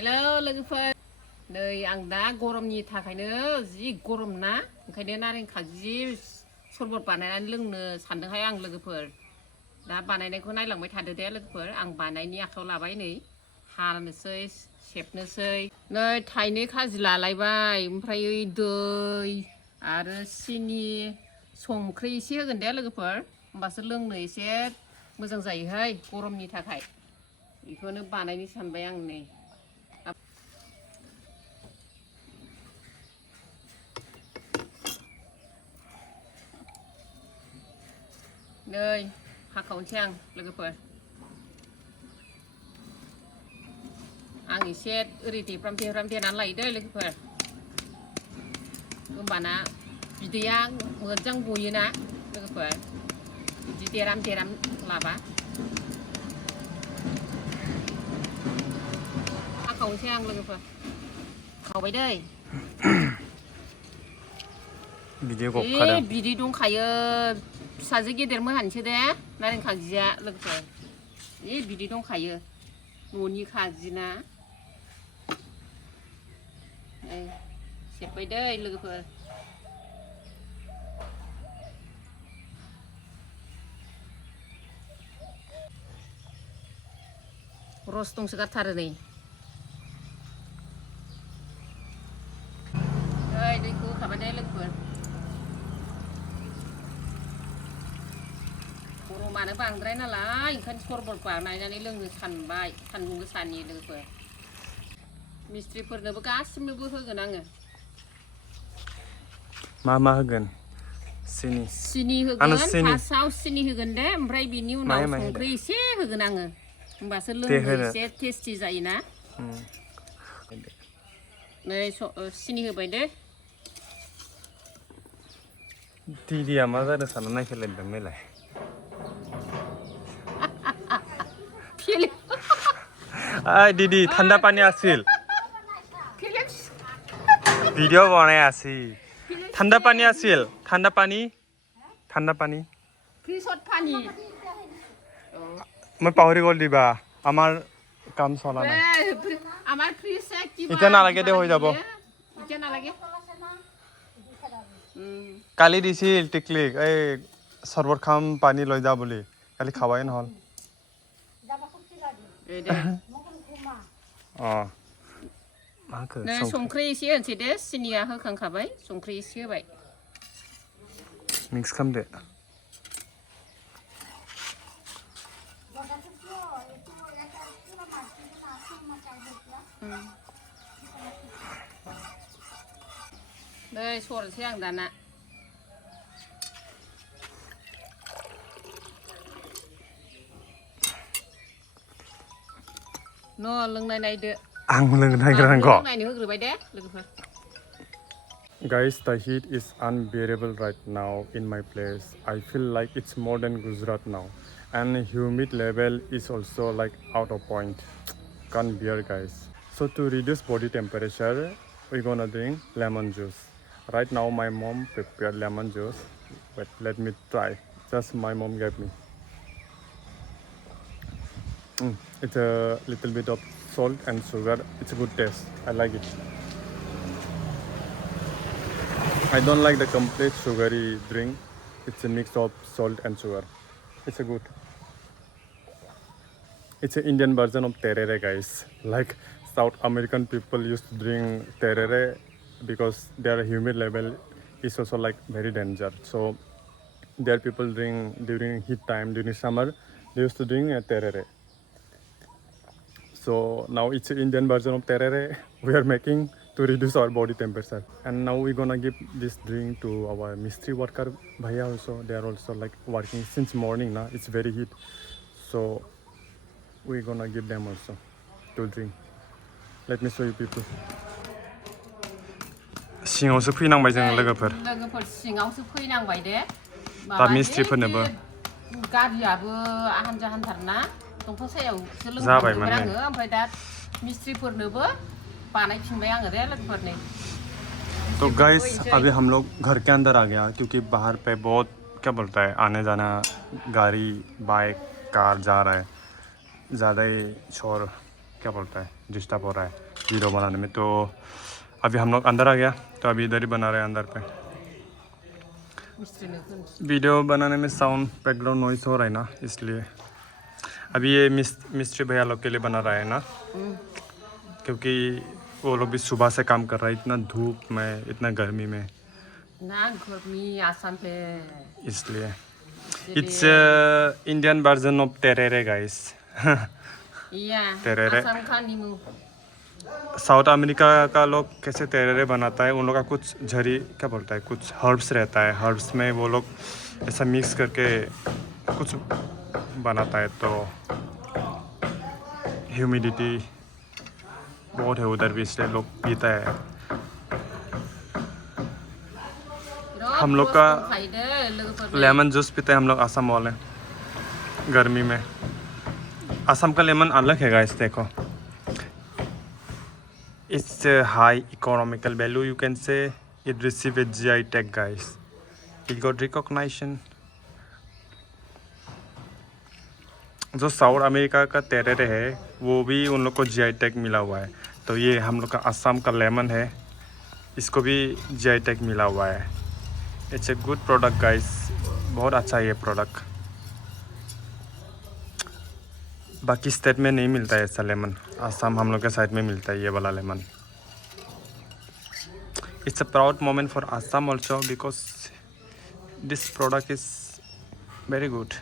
Hello लोगोफोर नै आं दा गरमनि थाखायनो जि गरम ना ओंखायनो नारें खागजि सरबत बानायनानै लोंनो सानदोंहाय आं लोगोफोर दा बानायनायखौ नायलांबाय थादो दे लोगोफोर आं बानायनि आखायाव लाबाय नै हानोसै सेबनोसै नै थाइनै खाजि लालायबाय ओमफ्राय दै आरो सिनि संख्रि एसे होगोन दे लोगोफोर होमबासो लोंनो एसे मोजां जायोहाय गरमनि थाखाय बेखौनो बानायनो सानबाय आं नै नै हाखावनोसै आं लोगोफोर आं एसे ओरै देफ्राम देनानै लायो दै लोगोफोर होमबाना बिदैया मोजां गयोना लोगोफोर बिदि देराम लाबा हाखावनोसै आं लोगोफोर खावबाय दै बिदि गखादों बिदै दंखायो फिसाजो गेदेर मोनहानिसो दे नारें खागजिया लोगोफोर बिदै दंखायो न'नि खाजिना सेबबाय दै लोगोफोर रस दंसो गारथारो नै दैखौ होखाबाय दे लोगोफोर गरमानो बांद्राय नालाय ओंखायनो सरबत बानायनानै लोंनो सानबाय सान्दुं गोसानि लोगोफोर मिस्थ्रिफोरनोबो गासिबनोबो होगोन आङो मा होगोन सिनि होगोन फार्स्टआव सिनि होगोन दे ओमफ्राय बिनि उनाव संख्रि एसे होगोन आङो होमबासो लोंनो एसे टेस्टि जायोना नै सिनि होबाय दे दिदिया मा जादों सानना नायफैलायदों नायलाय दीदी ठंडा पानी आसिल वीडियो बनाया आसी ठंडा पानी आसिल ठंडा पानी फ्रिजत पानी मैं पाहरी गल दिबा आमार काम चला ना आमार फ्रिज इतना नालागे दे हो जाबो इतना नालागे কালি দিছিল টিকলিক এই সরবত খাম পানী লৈ যা বুলি কালি খাবাই নহল संख्रि एसे होनोसै दे सिनिया होखांखाबाय संख्रि एसे होबाय मिक्स खालामदो नै सरनोसै आं दाना लोंनाय नायदो आं लोंनो नागिरनांगौ लोंनायनो होग्रोबाय दे लोगोफोर Guys, the heat is unbearable right now in my place. I feel like it's more than Gujarat now. And humid level is also like out of point. Can't bear, guys. So to reduce body temperature, we're gonna drink lemon juice. Right now my mom prepared lemon juice. But let me try. Just my mom gave me. It's a little bit of salt and sugar. It's a good taste. I like it. I don't like the complete sugary drink. It's a mix of salt and sugar. It's a good. It's an Indian version of terere, guys. Like South American people used to drink terere because their humid level is also like very danger. So their people drink during heat time, during summer. They used to drink terere. So now it's an Indian version of terere we are making to reduce our body temperature. And now we're gonna give this drink to our mistri worker bhaiya also. They are also like working since morning now. It's very heat. So we're gonna give them also to drink. Let me show you people. सिङावसो फैनांबाय जों लोगोफोर सिङावसो फैनांबाय दे दा मिस्ट्रिफोरनोबो गारियाबो हानजा हानथारना दंफां सायावसो जाबायमोन आङो ओमफ्राय दा मिस्ट्रिफोरनोबो बानायफिनबाय आङो दे लोगोफोरनि तो गाइस अभी हम लोग घर के अंदर आ गया क्योंकि बाहर पे बहुत क्या बोलता है आने जाना गाड़ी बाइक कार जा रहा है ज़्यादा ही शोर क्या बोलता है डिस्टर्ब हो रहा है वीडियो बनाने में। तो अभी हम लोग अंदर आ गया, तो अभी इधर ही बना रहे हैं अंदर पे। वीडियो बनाने में साउंड बैकग्राउंड नॉइस हो रहा है ना, इसलिए अभी ये मिस्त्री भैया लोग के लिए बना रहा है ना, क्योंकि वो लोग भी सुबह से काम कर रहा है, इतना धूप में, इतना गर्मी में ना, गर्मी आसाम पे इसलिए। It's Indian version of terere guys. Terere Assam का नीमू। साउथ अमेरिका का लोग कैसे टेरेरे बनाता है, उन लोग का कुछ झरी क्या बोलता है, कुछ हर्ब्स रहता है, हर्ब्स में वो लोग ऐसा मिक्स करके कुछ बनाता है। तो ह्यूमिडिटी बहुत है उधर भी, इसलिए लोग पीता है। हम लोग का लेमन जूस पीते हैं हम लोग आसाम वाले गर्मी में। आसाम का लेमन अलग है गाइस, देखो। It's a high economical value, you can say. It received a GI tag guys. It got recognition. जो साउथ अमेरिका का टेरेरे है वो भी उन लोग को GI टैग मिला हुआ है। तो ये हम लोग का असम का लेमन है, इसको भी GI टैग मिला हुआ है। It's a good product guys, बहुत अच्छा है ये प्रोडक्ट। बाकी स्टेट में नहीं मिलता है ऐसा लेमन, असम हम लोग के साइड में मिलता है ये वाला lemon. It's a proud moment for Assam also because this product is very good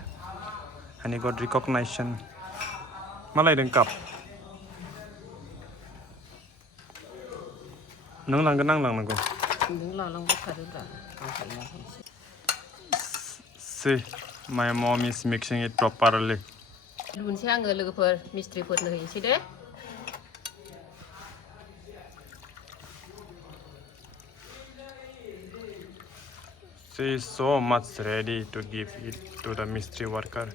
and it got recognition. Malay dengkap. Nang lang nanggo. See, my mom is mixing it properly. Lunsi anggo logofor mistri pot no isi de. She is so much ready to give it to the mystery worker.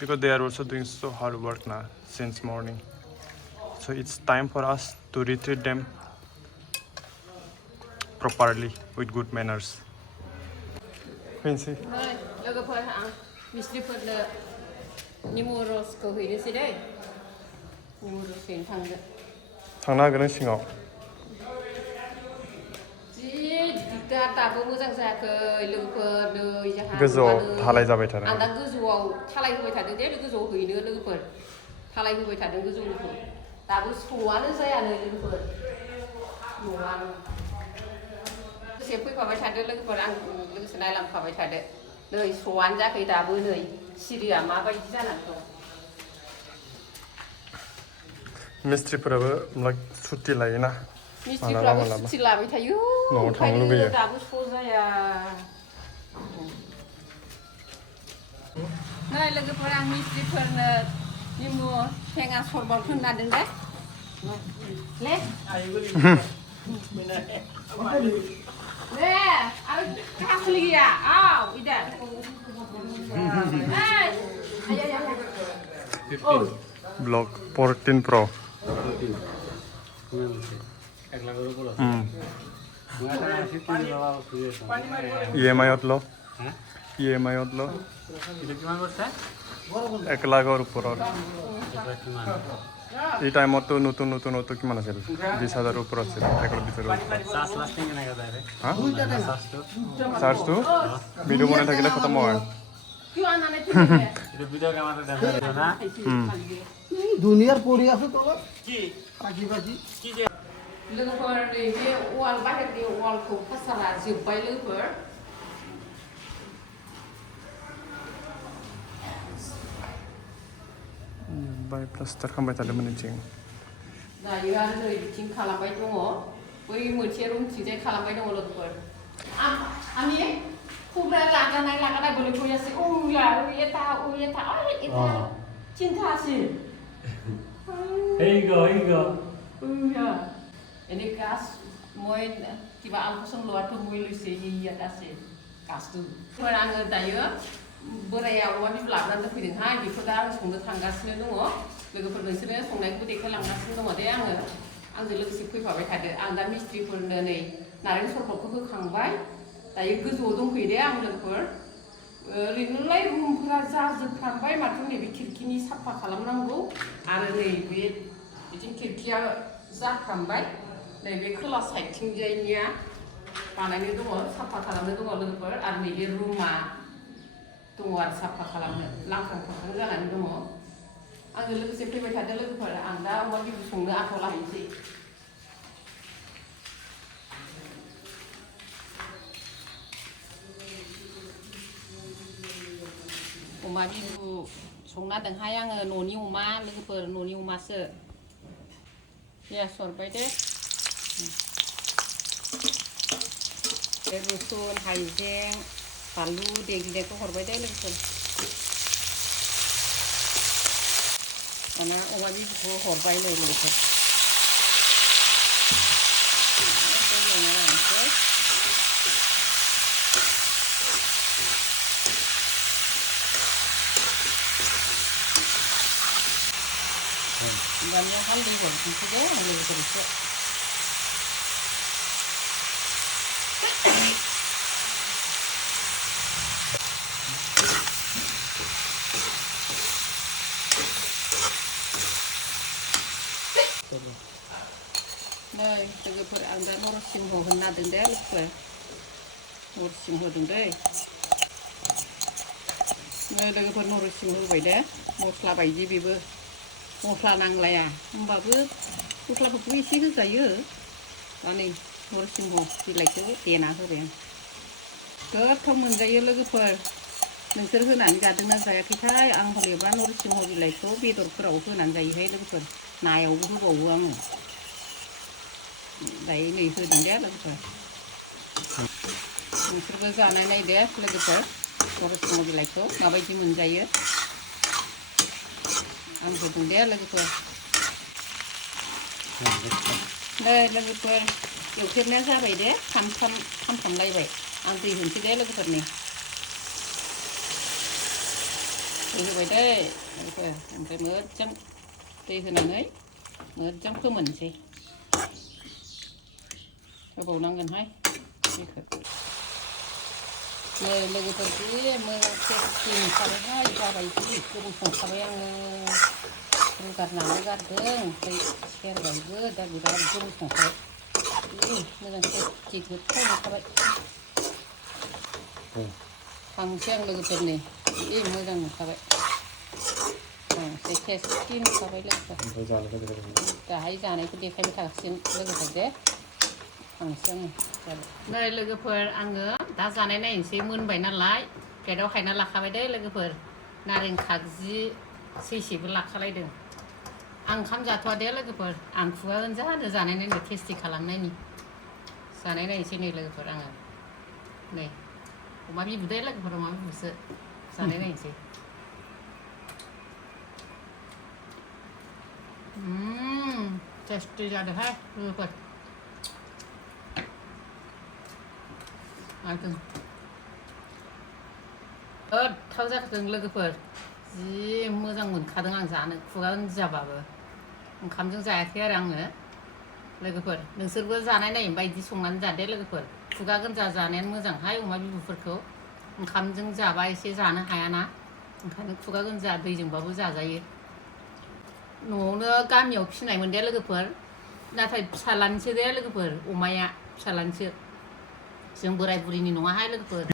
Because they are also doing so hard work now since morning, so it's time for us to retreat them properly with good manners. Fancy. Logo for mystery pot le nimuros ko hide si de. Nimuros sin thang de. Thang na gana singao. Ji daबो मोजां जायाखै लोगोफोर नै जाहा गोजौआव थालाय जाबाय थादों। आं दा गोजौआव थालाय होबाय थादों दे, बे गोजौआव हैनो लोगोफोर थालाय होबाय थादों गोजौनिखौ, दाबो सौआनो जाया नै लोगोफोर न'आनो। लोगोसे फैफाबाय थादो लोगोफोर, आं लोगोसे नायलांफाबाय थादो। नै सौआनो जायाखै दाबो, नै सिरिया माबायदि जानानै दं। मिस्ट्रिफोराबो मतलब सुट्टि लायोना, मिस्ट्रिफ्राबो सुटि लाबाय थायो, न'आव थांनो लुगैयो। दाबो स' जाया। नै लोगोफोर, आं मिस्ट्रिफोरनो निमु थेङा सरबत होननादों दे। ले ले आरो कासलि गैया आव इदा ब्लॉग 14 Pro। EMI लो, EMI लो 1 লাখৰ ওপৰত। এই টাইমতো নতুন কিমান আছিল, 20,000 ওপৰত আছিল একৰ ভিতৰত। চাৰ্জটো ভিডিঅ' বনাই থাকিলে খতম হয়। দুনিয়ার পড়ে আছে তলত কি পাখি পাখি लोगोफोर नै बे वाल बाहेरनि वालखौ फासारा जोब्बाय लोगोफोर। बाय प्लास्टार खालामबाय थादोंमोन बिथिं। दायो आरो नै बिथिं खालामबाय दङ, बै मोनसे रुमथिंजाय खालामबाय दङ लोगोफोर। आंनि खुब्रा लागानाय बोलै फैयासै उला এটা চিন্তাছি এইগো এনে কাজ মই কিবা আলপসন লোৱাটো মই লৈছে ইয়াত আছে কাজটো। आङो दायो बोराया अमा बिबु लाबोनानै फैदोंहाय, बेखौ दा आं संनो थांगासिनो दङ। लोगोफोर नोंसोरो संनायखौ देखायलांगासिनो दङ दे। आंजों लोगोसे फैफाबाय थादो। आं दा मिस्ट्रिफोरनो नै नारें सरबतखौ होखांबाय, दायो गोजौआव दंफैयो दे आं लोगोफोर। ओरैनोलाय रुमफोरा जाजोबफ्रामबाय माथो नैबे खिरखिनि साफा खालामनांगौ आरो नैबे बिथिं खिरखिया जाफ्रामबाय नैबे खोला साइडथिंजायनिया बानायनो दङ साफा खालामनो दङ लोगोफोर आरो नैबे रुमा दङ आरो साफा खालामनो लांखां फांखां जानानै दङ आङो लोगोसे फैबाय थादो लोगोफोर आं दा अमा बिबु संनो आखायाव लाहैनोसै अमा बिबु संना दोंहाय आङो न'नि अमा लोगोफोर न'नि अमासो पियास हरबाय दे रसुन हाइजें बानलु देग्लिनायखौ हरबाय दे लोगोफोर दाना अमा बिबुखौ हरबाय नै लोगोफोर दानिया हालदै हरनोसै दे आं लोगोफोर एसे नै लोगोफोर आं दा नरसिंह होनो नागिरदों दे लोगोफोर नरसिंह होदों दै नै लोगोफोर नरसिंह होबाय दे मस्ला बायदि बेबो मस्ला नांलाया होमबाबो मस्लाफोरखौ एसे होजायो दा नै नरसिंह बिलाइखौ देना होबाय आं गोथाव मोनजायो लोगोफोर नोंसोर होनानै जादोंना जायाखैथाय आं हलेबा नरसिंह बिलाइखौ बेदरफोराव होनानै जायोहाय लोगोफोर नायावबो होबावो आङो दायो नै होदों दे लोगोफोर नोंसोरबो जानाय नायदो लोगोफोर नरसिंह बिलाइखौ माबायदि मोनजायो आं होदों दे लोगोफोर नै लोगोफोर एवफेरनाया जाबाय दे खामफ्रामलायबाय आं दै होनोसै दे लोगोफोरनि दै होबाय दे लोगोफोर ओमफ्राय मोजां दै होनानै मोजां फोमोननोसै होबावनांगोनहाय दैखौ नै लोगोफोर जि मोजां टेस्टि ओंखारोहाय जाबाय जि गोबाव संखाबाय आङो रुगारनानै गारदों ओमफ्राय सेरबायबो दा बिराद गोबाव संखाबाय जि मोजां टेस्टि गोथाव मोनखाबाय खांसै आं लोगोफोरनि जि मोजां मोनखाबाय खांसै टेस्टि मोनखाबाय लोगोफोर दाहाय जानायखौ देखायबाय थासिगोन लोगोफोर दे खांसै आङो नै लोगोफोर आङो दा जानाय नायनोसै मोनबाय नालाय प्लेटाव हायना लाखाबाय दे लोगोफोर नारें खागजि सैसेबो लाखालायदों आं ओंखाम जाथ'वा दे लोगोफोर आं खुगा जानो जानाय नायनो टेस्टि खालामनायनि जानाय नायनोसै नै लोगोफोर आङो नै अमा बिबु दे लोगोफोर अमा बिबुसो जानाय नायनोसै टेस्टि जादोंहाय लोगोफोर गोथाव जादों लोगोफोर जि मोजां मोनखादों आं जानो खुगा जाबाबो ओंखामजों जायाखै आरो आङो लोगोफोर नोंसोरबो जानाय नायै बायदि संनानै जादो लोगोफोर खुगा गोजा जानायानो मोजांहाय अमा बिबुफोरखौ ओंखामजों जाबा एसे जानो हायाना ओंखायनो खुगा गोजा दैजोंबाबो जाजायो न'आवनो गामियाव फिसिनायमोन दे लोगोफोर नाथाय फिसालानिसो दे लोगोफोर अमाया फिसालानिसो जों बोराय बुरिनि नङाहाय लोगोफोर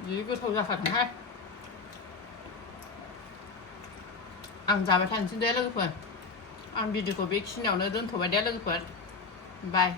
जि गोथाव जाखादोंहाय आं जाबाय थानोसै दे लोगोफोर आं भिडिअखौ बेखिनियावनो दोनथ'बाय दे लोगोफोर बाय